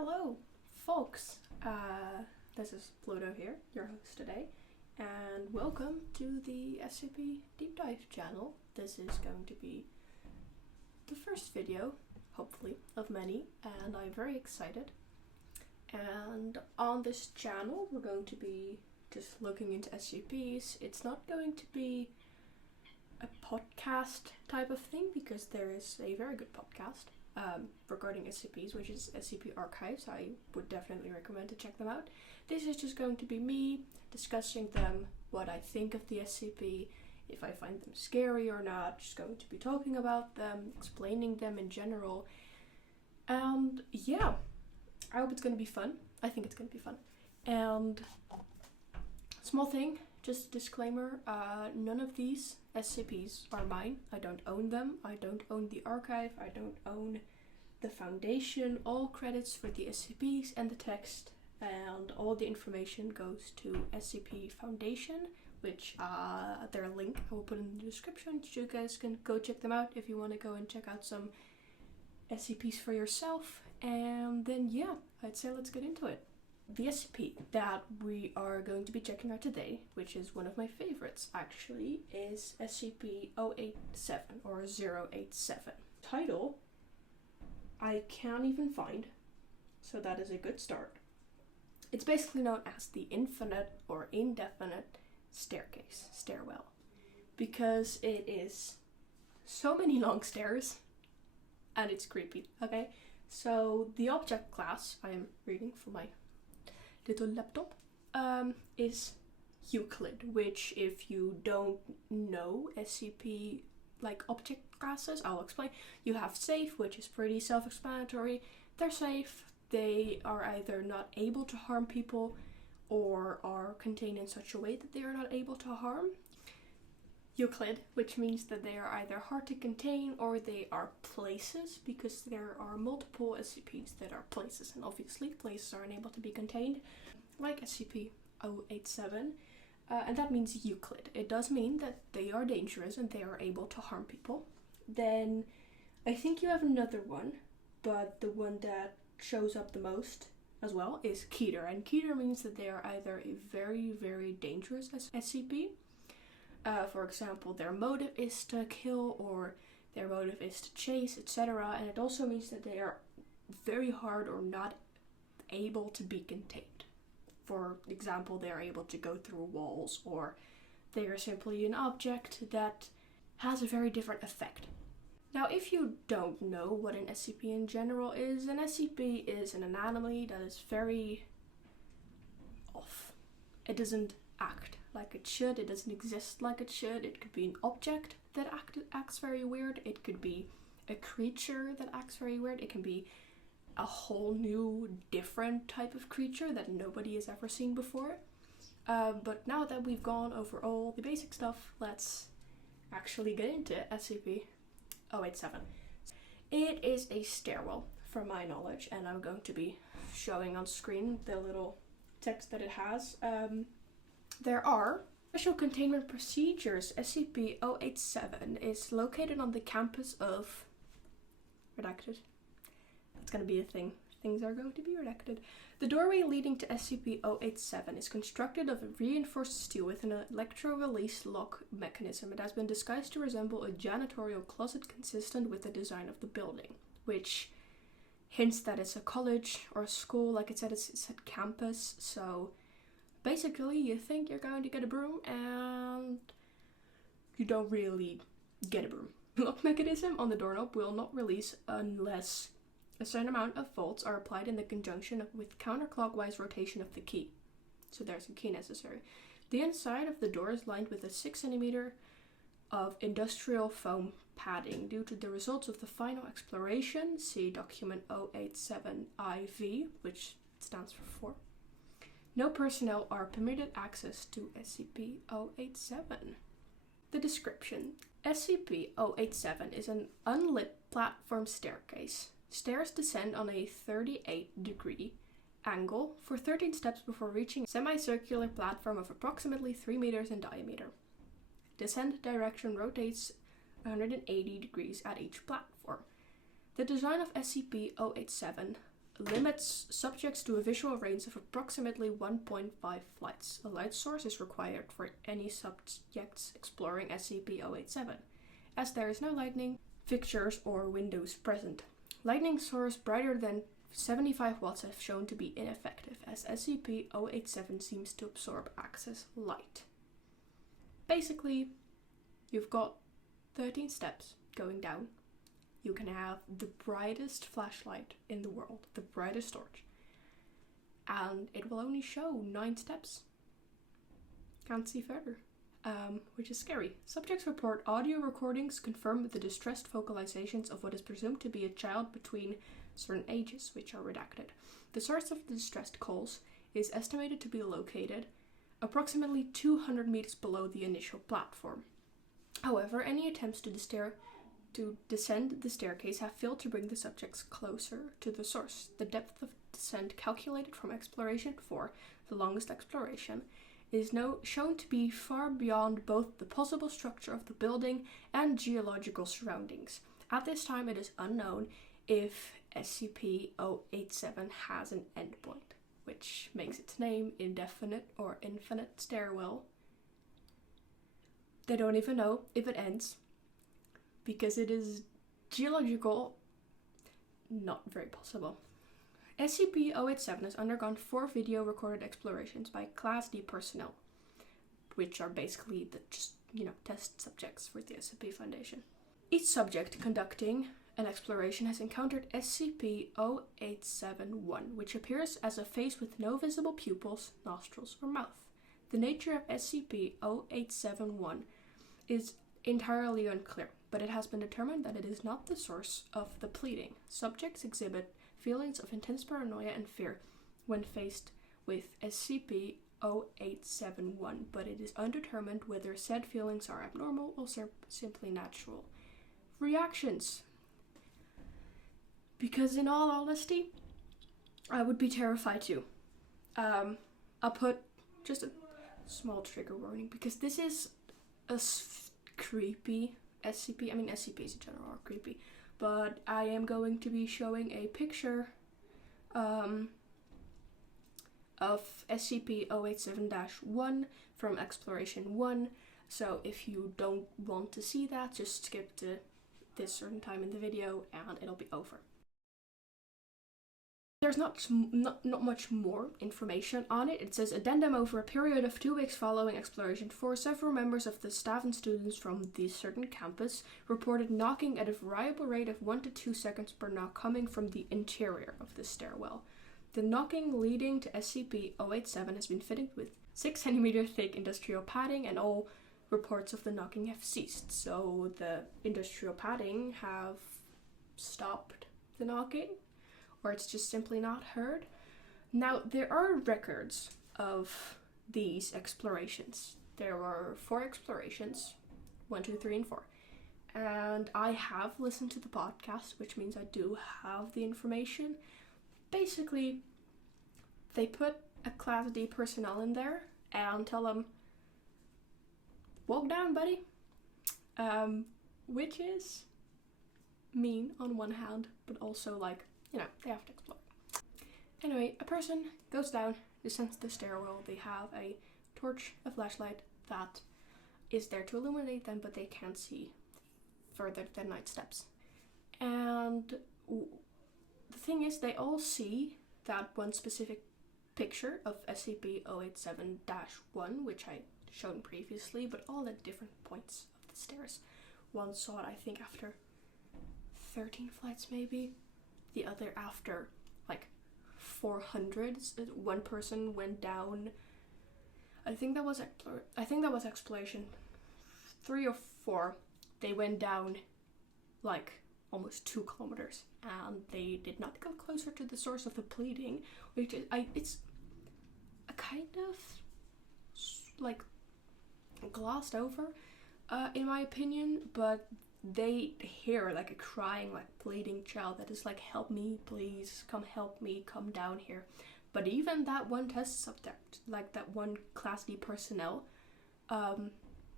Hello, folks. This is Pluto here, your host today, and welcome to the SCP Deep Dive channel. This is going to be the first video, hopefully, of many, and I'm very excited. And on this channel, we're going to be just looking into SCPs. It's not going to be a podcast type of thing, because there is a very good podcast regarding SCPs, which is SCP Archives. I would definitely recommend to check them out. This is just going to be me discussing them, what I think of the SCP, if I find them scary or not, just going to be talking about them, explaining them in general. And yeah, I hope it's going to be fun. I think it's going to be fun. And small thing, just a disclaimer, none of these SCPs are mine. I don't own them. I don't own the archive. I don't own the foundation. All credits for the SCPs and the text and all the information goes to SCP Foundation, which their link I will put in the description. So you guys can go check them out if you want to go and check out some SCPs for yourself. And then yeah, I'd say let's get into it. The SCP that we are going to be checking out today, which is one of my favorites actually, is SCP-087 or 087. Title I can't even find, so that is a good start. It's basically known as the infinite or indefinite stairwell, because it is so many long stairs and it's creepy. Okay, so the object class I am reading from my little laptop is Euclid, which if you don't know SCP like object classes, I'll explain. You have safe, which is pretty self-explanatory. They're safe. They are either not able to harm people or are contained in such a way that they are not able to harm. Euclid, which means that they are either hard to contain or they are places, because there are multiple SCPs that are places, and obviously places are unable to be contained, like SCP-087, and that means Euclid. It does mean that they are dangerous and they are able to harm people. Then I think you have another one, but the one that shows up the most as well is Keter, and Keter means that they are either a very, very dangerous SCP. For example, their motive is to kill or their motive is to chase, etc. And it also means that they are very hard or not able to be contained. For example, they are able to go through walls, or they are simply an object that has a very different effect. Now, if you don't know what an SCP in general is, an SCP is an anomaly that is very off. It doesn't act like it should, it doesn't exist like it should. It could be an object that acts very weird, it could be a creature that acts very weird, it can be a whole new different type of creature that nobody has ever seen before. But now that we've gone over all the basic stuff, let's actually get into SCP-087. It is a stairwell, from my knowledge, and I'm going to be showing on screen the little text that it has. There are special containment procedures. SCP-087 is located on the campus of... Redacted. That's going to be a thing. Things are going to be redacted. The doorway leading to SCP-087 is constructed of reinforced steel with an electro-release lock mechanism. It has been disguised to resemble a janitorial closet consistent with the design of the building, which hints that it's a college or a school. Like it said, it's at campus, so basically you think you're going to get a broom and you don't really get a broom. The lock mechanism on the doorknob will not release unless a certain amount of volts are applied in the conjunction with counterclockwise rotation of the key. So there's a key necessary. The inside of the door is lined with a 6 cm of industrial foam padding. Due to the results of the final exploration, see document 087IV, which stands for 4. No personnel are permitted access to SCP-087. The description. SCP-087 is an unlit platform staircase. Stairs descend on a 38-degree angle for 13 steps before reaching a semicircular platform of approximately 3 meters in diameter. Descent direction rotates 180 degrees at each platform. The design of SCP-087 limits subjects to a visual range of approximately 1.5 flights. A light source is required for any subjects exploring SCP-087, as there is no lighting fixtures or windows present. Lightning source brighter than 75 watts have shown to be ineffective, as SCP-087 seems to absorb excess light. Basically, you've got 13 steps going down. You can have the brightest flashlight in the world, the brightest torch, and it will only show 9 steps. Can't see further, which is scary. Subjects report audio recordings confirm the distressed vocalizations of what is presumed to be a child between certain ages, which are redacted. The source of the distressed calls is estimated to be located approximately 200 meters below the initial platform. However, any attempts to descend the staircase have failed to bring the subjects closer to the source. The depth of descent calculated from Exploration 4, the longest exploration, is now shown to be far beyond both the possible structure of the building and geological surroundings. At this time, it is unknown if SCP-087 has an endpoint, which makes its name Indefinite or Infinite Stairwell. They don't even know if it ends, because it is geological, not very possible. SCP-087 has undergone 4 video recorded explorations by Class D personnel, which are basically the test subjects for the SCP Foundation. Each subject conducting an exploration has encountered SCP-087-1, which appears as a face with no visible pupils, nostrils, or mouth. The nature of SCP-087-1 is entirely unclear, but it has been determined that it is not the source of the bleeding. Subjects exhibit feelings of intense paranoia and fear when faced with SCP-087-1, but it is undetermined whether said feelings are abnormal or simply natural. Reactions. Because in all honesty, I would be terrified too. I'll put just a small trigger warning, because this is a creepy SCP. I mean, SCPs in general are creepy, but I am going to be showing a picture of SCP-087-1 from Exploration 1, so if you don't want to see that, just skip to this certain time in the video and it'll be over. There's not much more information on it. It says, addendum: over a period of 2 weeks following Exploration 4, several members of the staff and students from the certain campus reported knocking at a variable rate of 1 to 2 seconds per knock coming from the interior of the stairwell. The knocking leading to SCP-087 has been fitted with 6 cm thick industrial padding, and all reports of the knocking have ceased. So the industrial padding have stopped the knocking, or it's just simply not heard. Now, there are records of these explorations. There were 4 explorations, 1, 2, 3, and 4. And I have listened to the podcast, which means I do have the information. Basically, they put a Class D personnel in there and tell them, walk down, buddy. Which is mean on one hand, but also they have to explore. Anyway, a person goes down, descends the stairwell. They have a torch, a flashlight that is there to illuminate them, but they can't see further than 9 steps. And the thing is, they all see that one specific picture of SCP-087-1, which I shown previously, but all at different points of the stairs. One saw it, I think, after 13 flights, maybe. The other after 400. One person went down. I think that was exploration 3 or 4. They went down almost 2 kilometers, and they did not go closer to the source of the bleeding, which is it's a kind of glossed over, in my opinion, but they hear a crying, bleeding child that is help me, please, come help me, come down here. But even that one test subject, that one Class D personnel,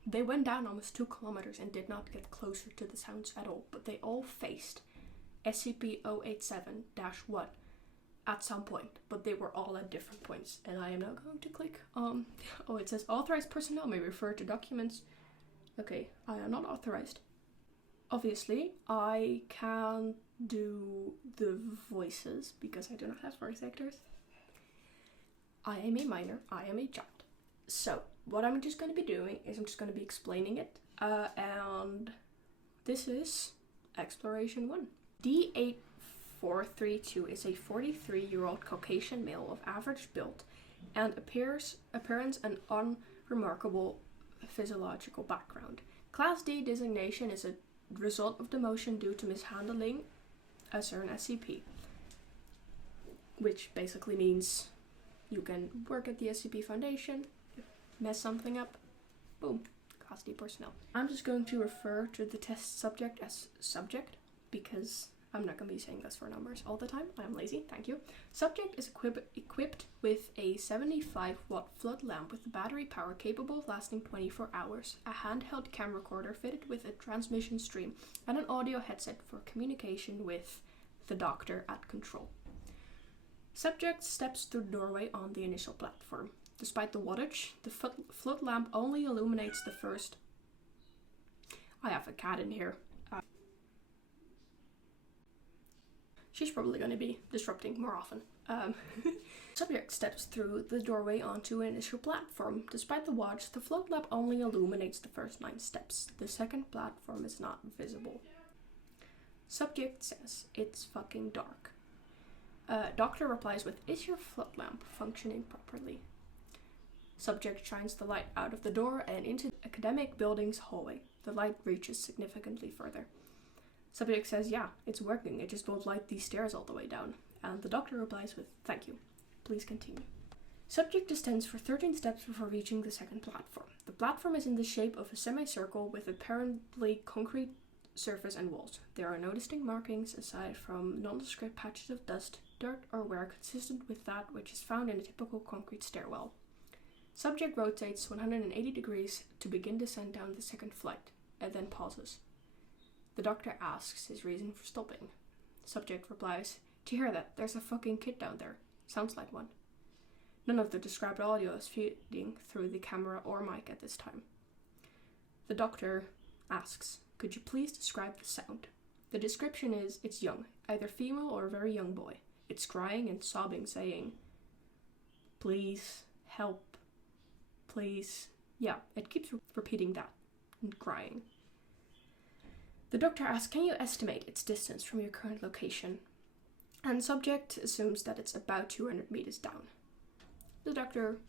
they went down almost 2 kilometers and did not get closer to the sounds at all, but they all faced SCP-087-1 at some point, but they were all at different points. And I am now going to click oh, it says authorized personnel may refer to documents. Okay, I am not authorized. Obviously, I can't do the voices because I do not have voice actors. I am a minor, I am a child. So, what I'm just going to be doing is I'm just going to be explaining it. And this is Exploration 1. D8432 is a 43-year-old Caucasian male of average build and appearance and unremarkable physiological background. Class D designation is a result of demotion due to mishandling a certain SCP, which basically means you can work at the SCP Foundation, mess something up, boom, Class D personnel. I'm just going to refer to the test subject as subject because I'm not going to be saying this for numbers all the time. I'm lazy, thank you. Subject is equipped with a 75-watt flood lamp with battery power capable of lasting 24 hours, a handheld camera recorder fitted with a transmission stream, and an audio headset for communication with the doctor at control. Subject steps through the doorway on the initial platform. Despite the wattage, the flood lamp only illuminates the first... I have a cat in here. She's probably going to be disrupting more often. Subject steps through the doorway onto an initial platform. Despite the watch, the float lamp only illuminates the first 9 steps. The second platform is not visible. Subject says, "It's fucking dark." Doctor replies with, "Is your float lamp functioning properly?" Subject shines the light out of the door and into the academic building's hallway. The light reaches significantly further. Subject says, "Yeah, it's working, it just won't light these stairs all the way down." And the doctor replies with, "Thank you. Please continue." Subject descends for 13 steps before reaching the second platform. The platform is in the shape of a semicircle with apparently concrete surface and walls. There are no distinct markings aside from nondescript patches of dust, dirt, or wear consistent with that which is found in a typical concrete stairwell. Subject rotates 180 degrees to begin descent down the second flight, and then pauses. The doctor asks his reason for stopping. Subject replies, "To hear that, there's a fucking kid down there. Sounds like one." None of the described audio is feeding through the camera or mic at this time. The doctor asks, "Could you please describe the sound?" The description is, it's young, either female or a very young boy. It's crying and sobbing, saying, "Please, help, please." Yeah, it keeps repeating that and crying. The doctor asks, "Can you estimate its distance from your current location?" And subject assumes that it's about 200 meters down. The doctor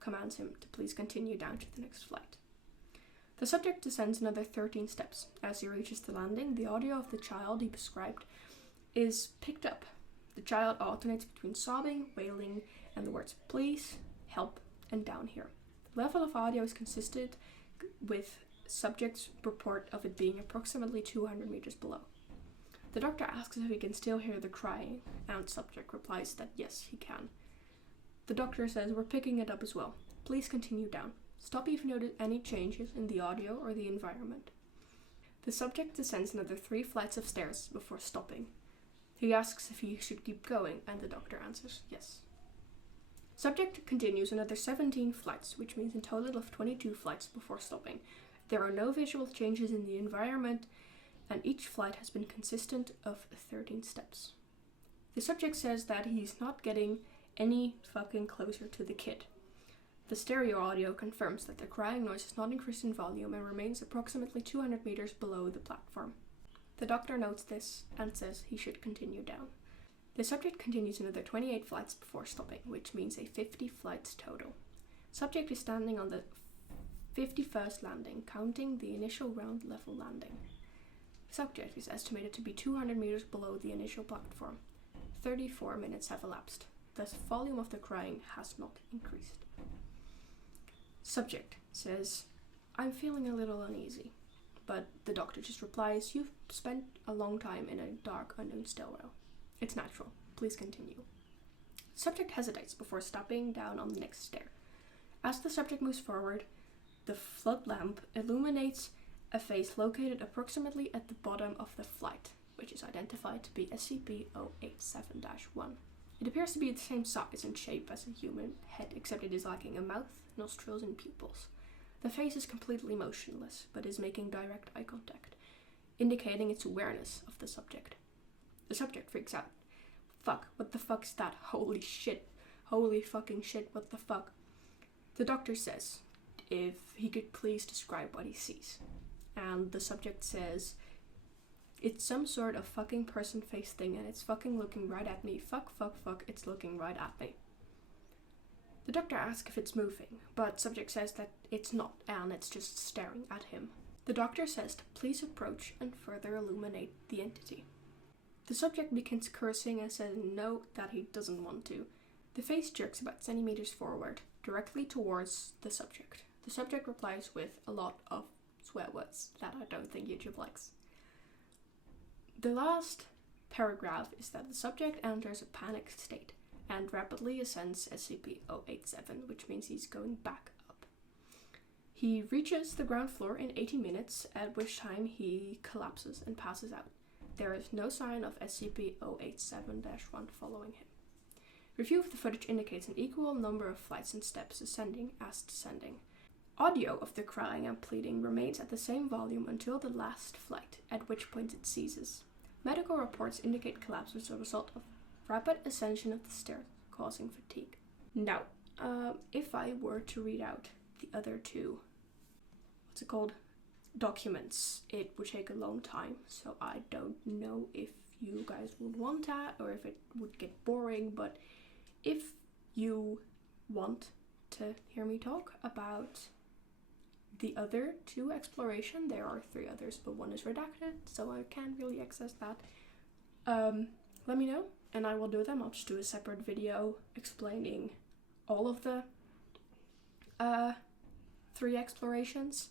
commands him to please continue down to the next flight. The subject descends another 13 steps. As he reaches the landing, the audio of the child he described is picked up. The child alternates between sobbing, wailing, and the words "please," "help," and "down here." The level of audio is consistent with subject's report of it being approximately 200 meters below. The doctor asks if he can still hear the crying, and subject replies that yes, he can. The doctor says, "We're picking it up as well. Please continue down. Stop if you notice any changes in the audio or the environment." The subject descends another 3 flights of stairs before stopping. He asks if he should keep going, and the doctor answers yes. Subject continues another 17 flights, which means a total of 22 flights before stopping. There are no visual changes in the environment, and each flight has been consistent of 13 steps. The subject says that he's not getting any fucking closer to the kid. The stereo audio confirms that the crying noise has not increased in volume and remains approximately 200 meters below the platform. The doctor notes this and says he should continue down. The subject continues another 28 flights before stopping, which means a 50 flights total. Subject is standing on the 51st landing, counting the initial ground level landing. Subject is estimated to be 200 meters below the initial platform. 34 minutes have elapsed. Thus, the volume of the crying has not increased. Subject says, "I'm feeling a little uneasy." But the doctor just replies, "You've spent a long time in a dark, unknown stairwell. It's natural. Please continue." Subject hesitates before stopping down on the next stair. As the subject moves forward, the flood lamp illuminates a face located approximately at the bottom of the flight, which is identified to be SCP-087-1. It appears to be the same size and shape as a human head, except it is lacking a mouth, nostrils, and pupils. The face is completely motionless, but is making direct eye contact, indicating its awareness of the subject. The subject freaks out. Fuck, what the fuck's that? Holy shit. Holy fucking shit, what the fuck? The doctor says if he could please describe what he sees. And the subject says, it's some sort of fucking person face thing and it's fucking looking right at me. Fuck, it's looking right at me. The doctor asks if it's moving, but subject says that it's not and it's just staring at him. The doctor says to please approach and further illuminate the entity. The subject begins cursing and says no, that he doesn't want to. The face jerks about centimeters forward, directly towards the subject. The subject replies with a lot of swear words that I don't think YouTube likes. The last paragraph is that the subject enters a panicked state and rapidly ascends SCP-087, which means he's going back up. He reaches the ground floor in 80 minutes, at which time he collapses and passes out. There is no sign of SCP-087-1 following him. Review of the footage indicates an equal number of flights and steps ascending as descending. Audio of the crying and pleading remains at the same volume until the last flight, at which point it ceases. Medical reports indicate collapse as a result of rapid ascension of the stairs, causing fatigue. Now, if I were to read out the other two, documents, it would take a long time, so I don't know if you guys would want that or if it would get boring, but if you want to hear me talk about the other two exploration, there are 3 others, but 1 is redacted, so I can't really access that. Let me know, and I will do them. I'll just do a separate video explaining all of the 3 explorations.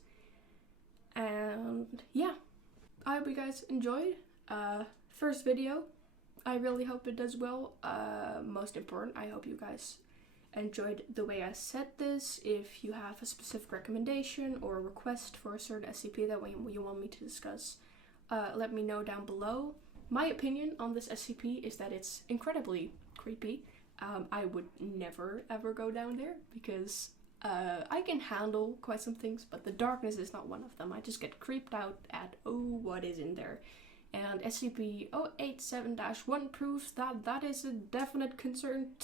And yeah, I hope you guys enjoyed. First video, I really hope it does well. Most important, I hope you guys enjoyed the way I said this. If you have a specific recommendation or request for a certain SCP that you want me to discuss, let me know down below. My opinion on this SCP is that it's incredibly creepy. I would never ever go down there because I can handle quite some things, but the darkness is not one of them. I just get creeped out at, what is in there? And SCP-087-1 proves that that is a definite concern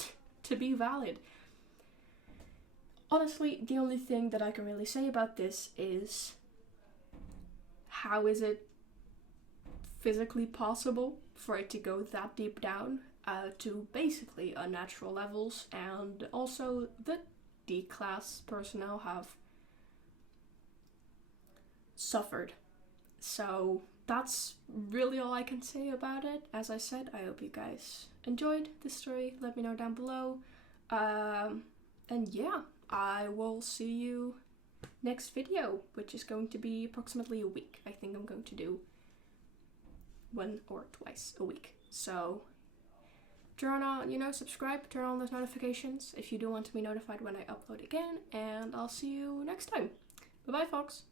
to be valid. Honestly, the only thing that I can really say about this is, how is it physically possible for it to go that deep down to basically unnatural levels, and also the D-class personnel have suffered. So that's really all I can say about it. As I said, I hope you guys enjoyed this story. Let me know down below. And yeah, I will see you next video, which is going to be approximately a week. I think I'm going to do 1 or twice a week. So turn on, subscribe, turn on those notifications if you do want to be notified when I upload again, and I'll see you next time. Bye-bye, folks.